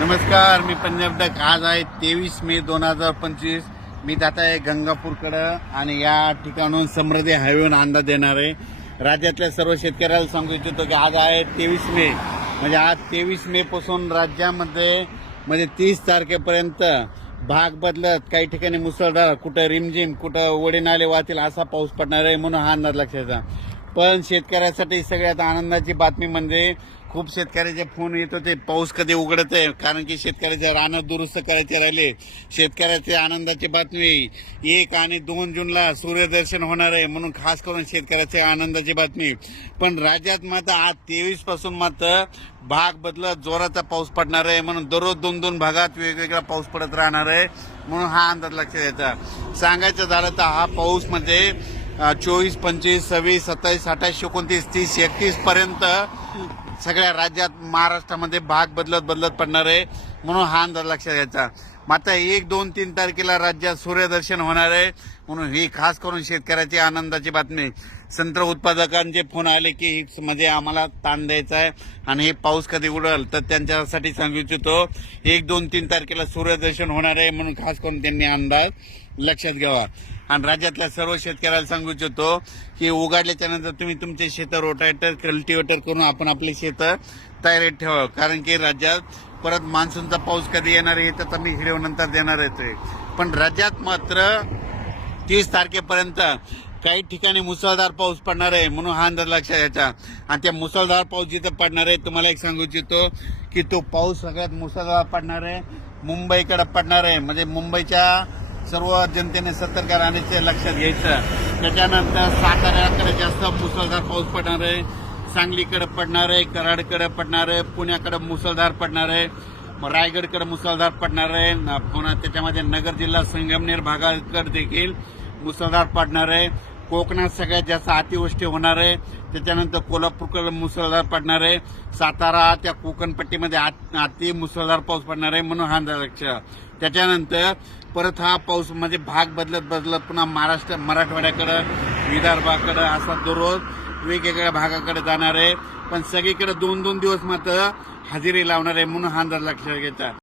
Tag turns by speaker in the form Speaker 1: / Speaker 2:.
Speaker 1: नमस्कार मी पंजाब डक आज आहे तेवीस मे दोन हजार पंचवीस मी जात आहे गंगापूरकडं आणि या ठिकाणून समृद्धी हायवेहून अंदाज देणार आहे राज्यातल्या सर्व शेतकऱ्याला सांगू इच्छितो की आज आहे तेवीस मे म्हणजे आज तेवीस मेपासून राज्यामध्ये म्हणजे तीस तारखेपर्यंत भाग बदलत काही ठिकाणी मुसळधार कुठं रिमझिम कुठं वडीनाले वाहतील असा पाऊस पडणार आहे म्हणून हा अंदाज लक्षात पण शेतकऱ्यासाठी सगळ्यात आनंदाची बातमी म्हणजे खूप शेतकऱ्याचे फोन येत होते पाऊस कधी उघडत आहे कारण की शेतकऱ्याचे रानं दुरुस्त करायचे राहिले शेतकऱ्याचे आनंदाची बातमी एक आणि दोन जूनला सूर्यदर्शन होणार आहे म्हणून खास करून शेतकऱ्याचे आनंदाची बातमी पण राज्यात मात्र आज तेवीस पासून मात्र भाग बदलत जोराचा पाऊस पडणार आहे म्हणून दररोज दोन दोन भागात वेगवेगळा पाऊस पडत राहणार आहे म्हणून हा अंदाज लक्षात द्यायचा सांगायचं झालं तर हा पाऊस म्हणजे चोवीस पंचवीस सव्वीस सत्तावीस अठ्ठावीस एकोणतीस तीस एकतीसपर्यंत सगळ्या राज्यात महाराष्ट्रामध्ये भाग बदलत बदलत पडणार आहे म्हणून हा अंदाज लक्षात घ्यायचा मात्र एक दोन तीन तारखेला राज्यात सूर्यदर्शन होणार आहे म्हणून ही खास करून शेतकऱ्याची आनंदाची बातमी संत्र उत्पादकांचे फोन आले की ही म्हणजे आम्हाला ताण द्यायचा आहे आणि हे पाऊस कधी उडल तर त्यांच्यासाठी सांगू इच्छितो एक दोन तीन तारखेला सूर्यदर्शन होणार आहे म्हणून खास करून त्यांनी अंदाज लक्षात घ्यावा आणि राज्यातल्या सर्व शेतकऱ्याला सांगू इच्छितो की उघडल्याच्या नंतर तुम्ही तुमचे शेतं रोटायटर कल्टिवेटर करून आपण आपले शेतं तयारीत ठेवा कारण की राज्यात परत मान्सूनचा पाऊस कधी येणार आहे तर मी हिरव नंतर देणार येतोय पण राज्यात मात्र तीस तारखेपर्यंत काही ठिकाणी मुसळधार पाऊस पडणार आहे म्हणून हा अंदाज लक्षात आणि त्या मुसळधार पाऊस जिथं पडणार आहे तुम्हाला एक सांगू इच्छितो की तो पाऊस सगळ्यात मुसळधार पडणार आहे मुंबईकडे पडणार आहे म्हणजे मुंबईच्या सर्व जनतेने सतर्क राहण्याचे लक्षात घ्यायचं त्याच्यानंतर साताऱ्याकडे जास्त मुसळधार पाऊस पडणार आहे सांगलीकडे पडणार आहे कराडकडे पडणार आहे पुण्याकडे मुसळधार पडणार आहे रायगडकडे मुसळधार पडणार आहे पुन्हा त्याच्यामध्ये नगर जिल्हा संगमनेर भागाकडे देखील मुसळधार पडणार आहे कोकणात सगळ्यात जास्त अतिवृष्टी होणार आहे त्याच्यानंतर कोल्हापूरकडे मुसळधार पडणार आहे सातारा त्या कोकणपट्टीमध्ये अति मुसळधार पाऊस पडणार आहे म्हणून हा लक्ष त्याच्यानंतर परत हा पाऊस म्हणजे भाग बदलत बदलत पुन्हा महाराष्ट्र मराठवाड्याकडं विदर्भाकडं असा दररोज वेगवेगळ्या भागाकडे जाणार आहे पण सगळीकडे दोन दोन दिवस मात्र हजेरी लावणार आहे म्हणून हा अंदाज लक्षात घेतात